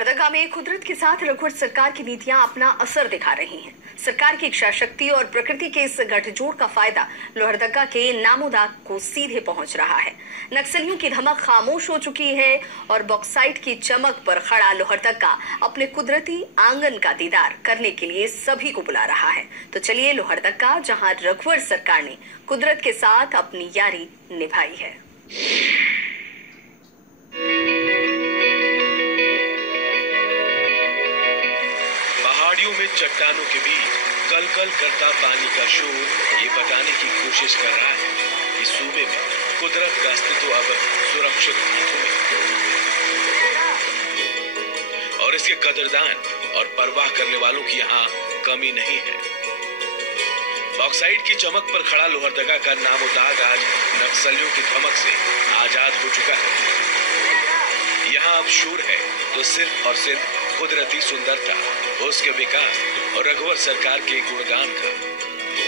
लोहरदगा में कुदरत के साथ रघुवर सरकार की नीतियां अपना असर दिखा रही हैं। सरकार की इच्छा शक्ति और प्रकृति के इस गठजोड़ का फायदा लोहरदगा के नामोदाग को सीधे पहुंच रहा है। नक्सलियों की धमक खामोश हो चुकी है और बॉक्साइट की चमक पर खड़ा लोहरदगा अपने कुदरती आंगन का दीदार करने के लिए सभी को बुला रहा है। तो चलिए लोहरदगा, जहां रघुवर सरकार ने कुदरत के साथ अपनी यारी निभाई है। पहाड़ियों में चट्टानों के बीच कल-कल करता पानी का शोर ये बताने की कोशिश कर रहा है कि सूबे में कुदरत का अस्तित्व अब सुरक्षित हाथों में और इसके कदरदान और परवाह करने वालों की यहाँ कमी नहीं है। बॉक्साइट की चमक पर खड़ा लोहरदगा का नामोदाग आज नक्सलियों की धमक से आजाद हो चुका है। यहाँ अब शोर है तो सिर्फ और सिर्फ कुदरती सुंदरता, उसके विकास और रघुवर सरकार के गुणगान का।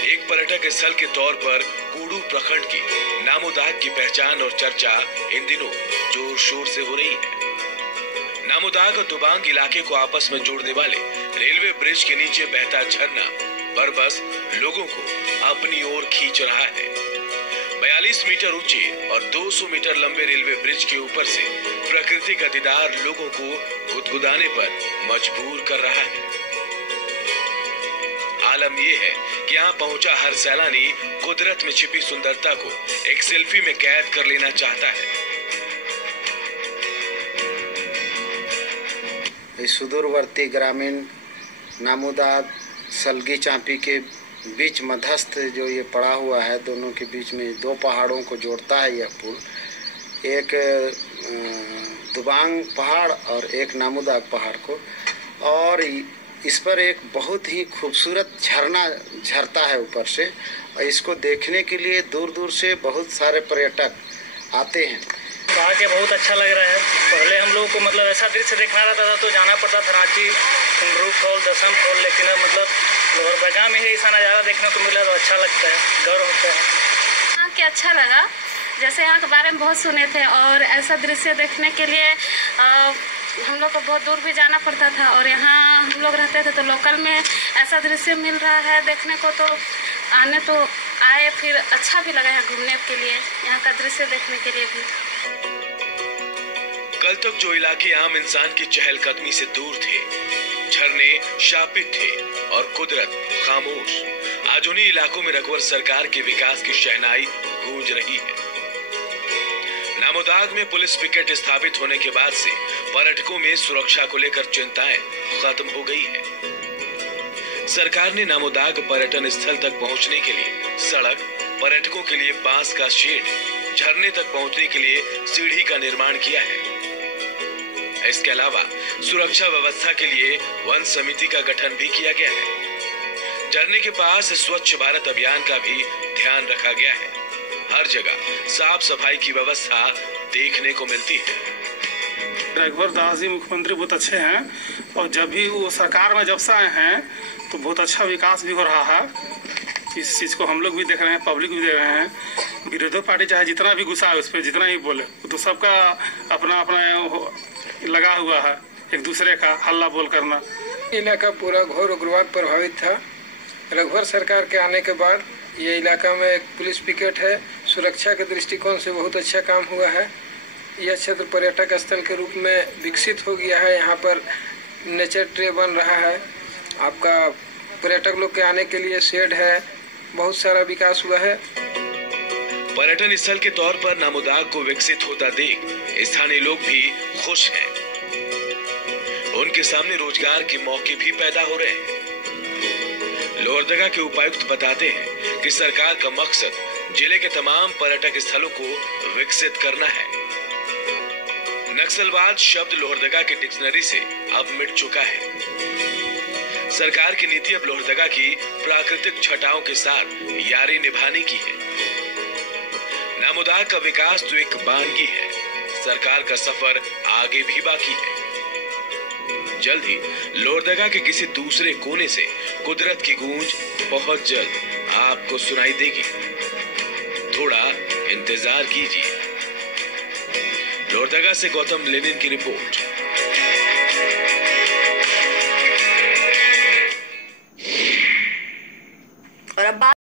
एक पर्यटक स्थल के तौर पर कूड़ू प्रखंड की नामोदाग की पहचान और चर्चा इन दिनों जोर शोर से हो रही है। नामोदाग और दुबांग इलाके को आपस में जोड़ने वाले रेलवे ब्रिज के नीचे बहता झरना बरबस लोगों को अपनी ओर खींच रहा है। 42 मीटर ऊंचे और 200 मीटर लंबे रेलवे ब्रिज के ऊपर से प्रकृति का दीदार लोगों को गुदगुदाने पर मजबूर कर रहा है। आलम यह है कि यहाँ पहुंचा हर सैलानी कुदरत में छिपी सुंदरता को एक सेल्फी में कैद कर लेना चाहता है। इस सुदूरवर्ती ग्रामीण नामोदाग सलगी चांपी के बीच मध्यस्थ जो ये पड़ा हुआ है, दोनों के बीच में दो पहाड़ों को जोड़ता है यह पुल। एक दुबांग पहाड़ और एक नामोदाग पहाड़ को, और इस पर एक बहुत ही खूबसूरत झरना झरता है ऊपर से, और इसको देखने के लिए दूर दूर से बहुत सारे पर्यटक आते हैं। वहाँ के बहुत अच्छा लग रहा है। पहले हम लोग को मतलब ऐसा दृश्य देखना रहता था तो जाना पड़ता था रांची, कुमरू फॉल, दसम फॉल, लेकिन अब मतलब लोहरदगा में ही ऐसा नज़ारा देखने को मिला तो अच्छा लगता है, गर्व होता है। यहाँ के अच्छा लगा, जैसे यहाँ के बारे में बहुत सुने थे और ऐसा दृश्य देखने के लिए हम लोग को बहुत दूर भी जाना पड़ता था, और यहाँ हम लोग रहते थे तो लोकल में ऐसा दृश्य मिल रहा है देखने को, तो आने तो आए, फिर अच्छा भी लगा यहाँ घूमने के लिए, यहाँ का दृश्य देखने के लिए भी। कल तक जो इलाके आम इंसान की चहलकदमी से दूर थे, झरने शापित थे और कुदरत खामोश, आज उन्हीं इलाकों में रघुवर सरकार के विकास की शहनाई गूंज रही है। नामोदाग में पुलिस पिकेट स्थापित होने के बाद से पर्यटकों में सुरक्षा को लेकर चिंताएं खत्म हो गई है। सरकार ने नामोदाग पर्यटन स्थल तक पहुंचने के लिए सड़क, पर्यटकों के लिए बांस का शेड, झरने तक पहुंचने के लिए सीढ़ी का निर्माण किया है। इसके अलावा सुरक्षा व्यवस्था के लिए वन समिति का गठन भी किया गया है। झरने के पास स्वच्छ भारत अभियान का भी ध्यान रखा गया है। हर जगह साफ सफाई की व्यवस्था देखने को मिलती है। रघुवर दास जी मुख्यमंत्री बहुत अच्छे हैं, और जब भी वो सरकार में जब से आए हैं तो बहुत अच्छा विकास भी हो रहा है। इस चीज को हम लोग भी देख रहे हैं, पब्लिक भी देख रहे हैं। विरोधी पार्टी चाहे जितना भी गुस्सा है उस पर, जितना ही बोले, तो सबका अपना अपना लगा हुआ है, एक दूसरे का हल्ला बोल करना। इलाका पूरा घोर उग्रवाद प्रभावित था। रघुवर सरकार के आने के बाद ये इलाका में एक पुलिस पिकेट है, सुरक्षा के दृष्टिकोण से बहुत अच्छा काम हुआ है। यह क्षेत्र पर्यटक स्थल के रूप में विकसित हो गया है। यहाँ पर नेचर ट्रे बन रहा है, आपका पर्यटक लोग के आने के लिए शेड है, बहुत सारा विकास हुआ है। पर्यटन स्थल के तौर पर नामोदाग को विकसित होता देख स्थानीय लोग भी खुश हैं। उनके सामने रोजगार के मौके भी पैदा हो रहे हैं। लोहरदगा के उपायुक्त बताते हैं कि सरकार का मकसद जिले के तमाम पर्यटक स्थलों को विकसित करना है। नक्सलवाद शब्द लोहरदगा के डिक्शनरी से अब मिट चुका है। सरकार की नीति अब लोहरदगा की प्राकृतिक छटाओं के साथ यारी निभाने की है। नामोदाग का विकास तो एक बानगी है, सरकार का सफर आगे भी बाकी है। जल्द ही लोहरदगा के किसी दूसरे कोने से कुदरत की गूंज बहुत जल्द आपको सुनाई देगी। थोड़ा इंतजार कीजिए। लोहरदगा से गौतम लेनिन की रिपोर्ट। और